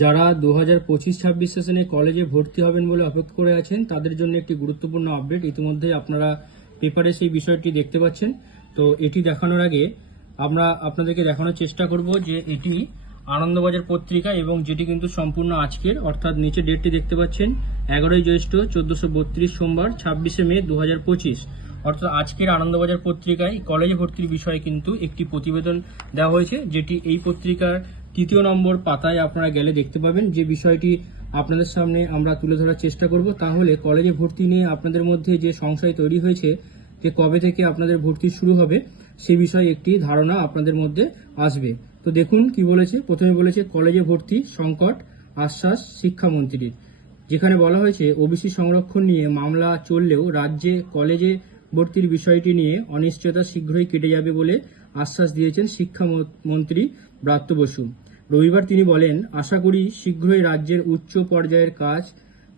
যারা দু হাজার পঁচিশ ছাব্বিশ সেশনে কলেজে ভর্তি হবেন বলে অপেক্ষা করে আছেন, তাদের জন্য একটি গুরুত্বপূর্ণ আপডেট। ইতিমধ্যে আপনারা পেপারে সেই বিষয়টি দেখতে পাচ্ছেন। তো এটি দেখানোর আগে আমরা আপনাদেরকে দেখানোর চেষ্টা করব যে এটি আনন্দবাজার পত্রিকা এবং যেটি কিন্তু সম্পূর্ণ আজকের, অর্থাৎ নিচে ডেটটি দেখতে পাচ্ছেন, এগারোই জ্যৈষ্ঠ চোদ্দশো বত্রিশ সোমবার, ছাব্বিশে মে দু হাজার পঁচিশ। অর্থাৎ আজকের আনন্দবাজার পত্রিকায় কলেজে ভর্তির বিষয়ে কিন্তু একটি প্রতিবেদন দেওয়া হয়েছে, যেটি এই পত্রিকার তৃতীয় নম্বর পাতায় আপনারা গেলে দেখতে পাবেন যে বিষয়টি আপনাদের সামনে আমরা তুলে ধরার চেষ্টা করব। তাহলে কলেজে ভর্তি নিয়ে আপনাদের মধ্যে যে সংশয় তৈরি হয়েছে, যে কবে থেকে আপনাদের ভর্তি শুরু হবে, সে বিষয়ে একটি ধারণা আপনাদের মধ্যে আসবে। তো দেখুন কি বলেছে। প্রথমে বলেছে, কলেজে ভর্তি সংকট, আশ্বাস শিক্ষামন্ত্রীর। যেখানে বলা হয়েছে, ওবিসি সংরক্ষণ নিয়ে মামলা চললেও রাজ্যে কলেজে ভর্তির বিষয়টি নিয়ে অনিশ্চয়তা শীঘ্রই কেটে যাবে বলে আশ্বাস দিয়েছেন শিক্ষামন্ত্রী ব্রাত্য বসু। রবিবার তিনি বলেন, আশা করি শীঘ্রই রাজ্যের উচ্চ পর্যায়ের কাজ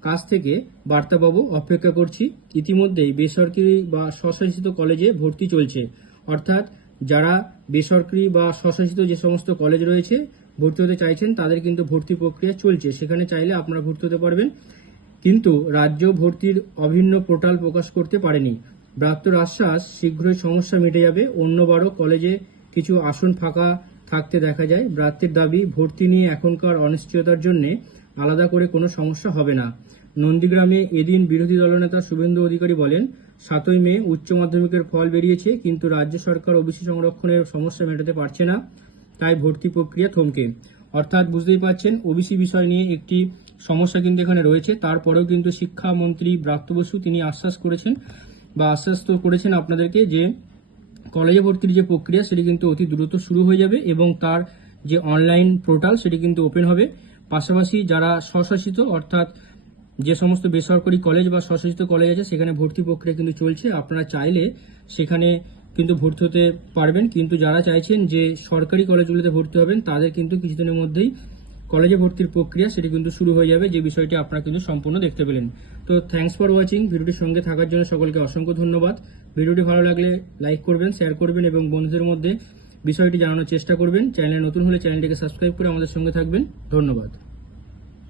কাজ থেকে বার্তা পাবো অপেক্ষা করছি। ইতিমধ্যেই বেসরকারি বা স্বশাসিত কলেজে ভর্তি চলছে। অর্থাৎ যারা বেসরকারি বা স্বশাসিত যে সমস্ত কলেজ রয়েছে, ভর্তি হতে চাইছেন, তাদের কিন্তু ভর্তি প্রক্রিয়া চলছে। সেখানে চাইলে আপনারা ভর্তি হতে পারবেন। কিন্তু রাজ্য ভর্তির অভিন্ন পোর্টাল প্রকাশ করতে পারেনি। ব্রাত্য আশ্বাস শীঘ্রই সমস্যা মিটে যাবে। অন্যবারও কলেজে কিছু আসন ফাঁকা থাকতে দেখা যায়। ব্রাত্যের দাবি, ভর্তি নিয়ে এখনকার অনিশ্চয়তার জন্য আলাদা করে কোনো সমস্যা হবে না। নন্দীগ্রামে এদিন বিরোধী দলনেতা শুভেন্দু অধিকারী বলেন, সাতই মে উচ্চ মাধ্যমিকের ফল বেরিয়েছে, কিন্তু রাজ্য সরকার ওবিসি সংরক্ষণের সমস্যা মেটাতে পারছে না, তাই ভর্তি প্রক্রিয়া থমকে। অর্থাৎ বুঝতেই পারছেন, ওবিসি বিষয় নিয়ে একটি সমস্যা কিন্তু এখানে রয়েছে। তারপরেও কিন্তু শিক্ষামন্ত্রী ব্রাত্য বসু তিনি আশ্বাস করেছেন বা আশ্বাস তো করেছেন আপনাদেরকে যে কলেজে ভর্তির যে প্রক্রিয়া, সেটি কিন্তু অতি দ্রুত শুরু হয়ে যাবে এবং তার যে অনলাইন পোর্টাল সেটি কিন্তু ওপেন হবে। পাশাপাশি যারা স্বশাসিত, অর্থাৎ যে সমস্ত বেসরকারি কলেজ বা স্বশাসিত কলেজ আছে, সেখানে ভর্তি প্রক্রিয়া কিন্তু চলছে। আপনারা চাইলে সেখানে কিন্তু ভর্তি হতে পারবেন। কিন্তু যারা চাইছেন যে সরকারি কলেজগুলোতে ভর্তি হবেন, তাদের কিন্তু কিছুদিনের মধ্যেই কলেজে ভর্তির প্রক্রিয়া সেটি কিন্তু শুরু হয়ে যাবে। যে বিষয়টি আপনারা কিন্তু সম্পূর্ণ দেখতে পেলেন। তো থ্যাংকস ফর ওয়াচিং ভিডিওটির সঙ্গে থাকার জন্য সকলকে অসংখ্য ধন্যবাদ। ভিডিওটি ভালো লাগলে লাইক করবেন শেয়ার করবেন এবং বন্ধুদের মধ্যে বিষয়টি জানানোর চেষ্টা করবেন। চ্যানেলে নতুন হলে চ্যানেলটিকে সাবস্ক্রাইব করে আমাদের সঙ্গে থাকবেন। ধন্যবাদ।